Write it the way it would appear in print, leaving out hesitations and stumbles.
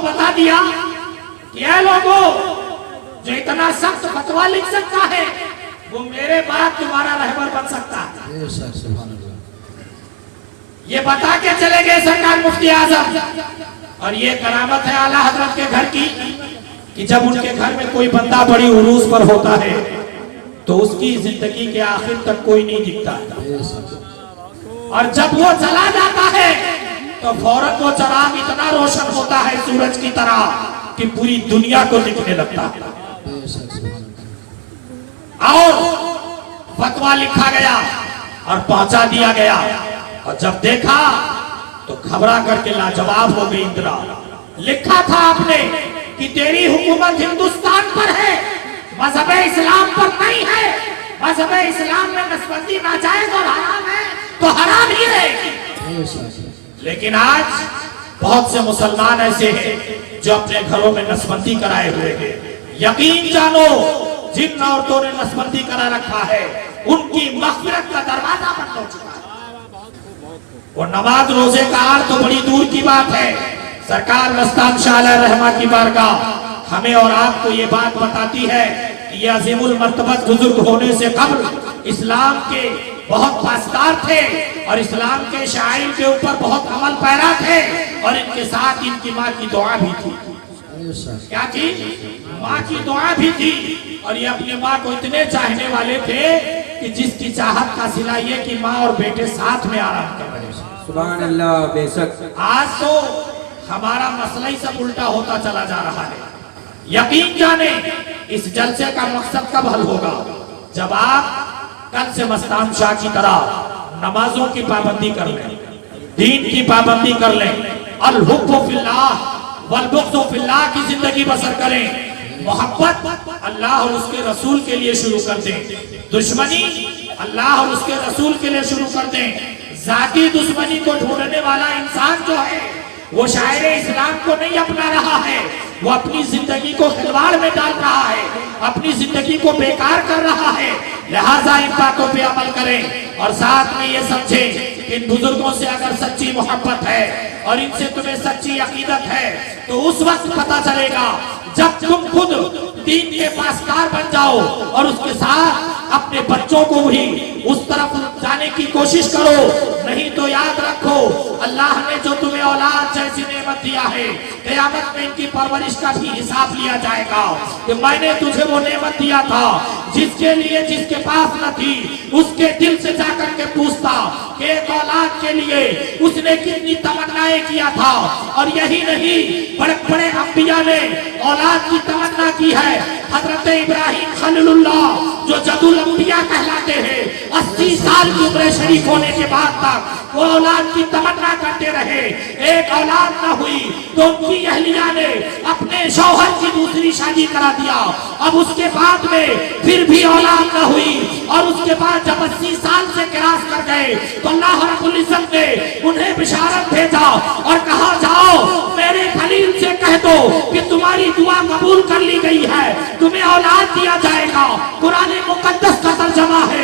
کو بتا دیا کہ اے لوگوں، جو اتنا سخت فتویٰ لکھ سکتا ہے وہ میرے بعد تمہارا رہبر بن سکتا ہے۔ یہ بتا کے چلے گئے سرکار مفتی اعظم، اور یہ کرامت ہے اعلیٰ حضرت کے گھر کی کہ جب ان کے گھر میں کوئی بندہ بڑی عروج پر ہوتا ہے تو اس کی زندگی کے آخر تک کوئی نہیں دکھتا ہے، اور جب وہ چلا جاتا ہے تو فوراً وہ چراغ اتنا روشن ہوتا ہے سورج کی طرح کہ پوری دنیا کو دکھنے لگتا ہے۔ اور فتویٰ لکھا گیا اور پہنچا دیا گیا، اور جب دیکھا تو گھبرا کر کے لاجواب ہو گئی اندرا۔ لکھا تھا آپ نے کہ تیری حکومت ہندوستان پر ہے، مذہب اسلام پر نہیں ہے، مذہب اسلام میں نسبندی ناجائز اور حرام ہے تو حرام ہی رہے گی۔ لیکن آج بہت سے مسلمان ایسے ہیں جو اپنے گھروں میں نسبندی کرائے ہوئے ہیں۔ یقین جانو جن عورتوں نے نسبندی کرا رکھا ہے ان کی مغفرت کا دروازہ بند ہو چکا ہے۔ وہ نماز روزے کا آر تو بڑی دور کی بات ہے۔ سرکار مستان شاہ علیہ رحمہ کی بارگاہ ہمیں اور آپ کو یہ بات بتاتی ہے کہ یہ عظیم المرتبت بزرگ ہونے سے قبل اسلام کے بہت پاسدار تھے اور اسلام کے شعائر کے اوپر بہت عمل پیرا تھے، اور ان کے ساتھ ان کی ماں کی دعا بھی تھی۔ کیا تھی؟ ماں کی دعا بھی تھی، اور یہ اپنی ماں کو اتنے چاہنے والے تھے کہ جس کی چاہت کا صلہ یہ کہ ماں اور بیٹے ساتھ میں آرام کر رہے ہیں۔ سبحان اللہ، بے شک۔ آج تو ہمارا مسئلہ ہی سب الٹا ہوتا چلا جا رہا ہے۔ یقین جانے اس جلسے کا مقصد کب حل ہوگا؟ جب آپ کل سے مستان شاہ کی طرح نمازوں کی پابندی کر لیں، دین کی پابندی کر لیں، الحب فی اللہ والبغض فی اللہ کی زندگی بسر کریں، محبت اللہ اور اس کے رسول کے لیے شروع کر دیں، دشمنی اللہ اور اس کے رسول کے لیے شروع کر دیں۔ ذاتی دشمنی کو ڈھونڈنے والا انسان جو ہے وہ شاعر اسلام کو نہیں اپنا رہا ہے، وہ اپنی زندگی کو خلوار میں ڈال رہا ہے، اپنی زندگی کو بیکار کر رہا ہے۔ لہٰذا ان باتوں پہ عمل کریں، اور ساتھ میں یہ سمجھیں کہ ان بزرگوں سے اگر سچی محبت ہے اور ان سے تمہیں سچی عقیدت ہے تو اس وقت پتہ چلے گا جب تم خود دین کے پاسدار بن جاؤ اور اس کے ساتھ اپنے بچوں کو بھی اس طرف جانے کی کوشش کرو۔ نہیں تو یاد رکھو اللہ نے جو تمہیں اولاد جیسی نعمت دیا ہے قیامت میں ان کی پرورش کا بھی حساب لیا جائے گا کہ میں نے تجھے وہ نعمت دیا تھا جس کے لیے جس کے پاس نہ تھی اس کے دل سے جا کر کے پوچھتا کہ ایک اولاد کے لیے اس نے کتنی تمنائیں کیا تھا۔ اور یہی نہیں، بڑے بڑے انبیاء نے اولاد کی تمنا کی ہے۔ حضرت ابراہیم خلیل اللہ جو جد الانبیاء کہلاتے ہیں، 80 سال کی عمر شریف ہونے کے بعد تک وہ اولاد کی تمنا کرتے رہے، ایک اولاد نہ ہوئی تو ان کی اہلیہ نے اپنے شوہر کی دوسری شادی کرا دیا۔ اب اس کے بعد میں پھر بھی اولاد نہ ہوئی، اور اس کے بعد جب 80 سال سے کراس کر گئے تو اللہ رب العزت نے انہیں بشارت بھیجا اور کہا جاؤ میرے خلیل سے کہہ دو کہ تمہاری دعا قبول کر لی گئی ہے، تمہیں اولاد دیا جائے گا۔ قرآن مقدس کا ترجمہ ہے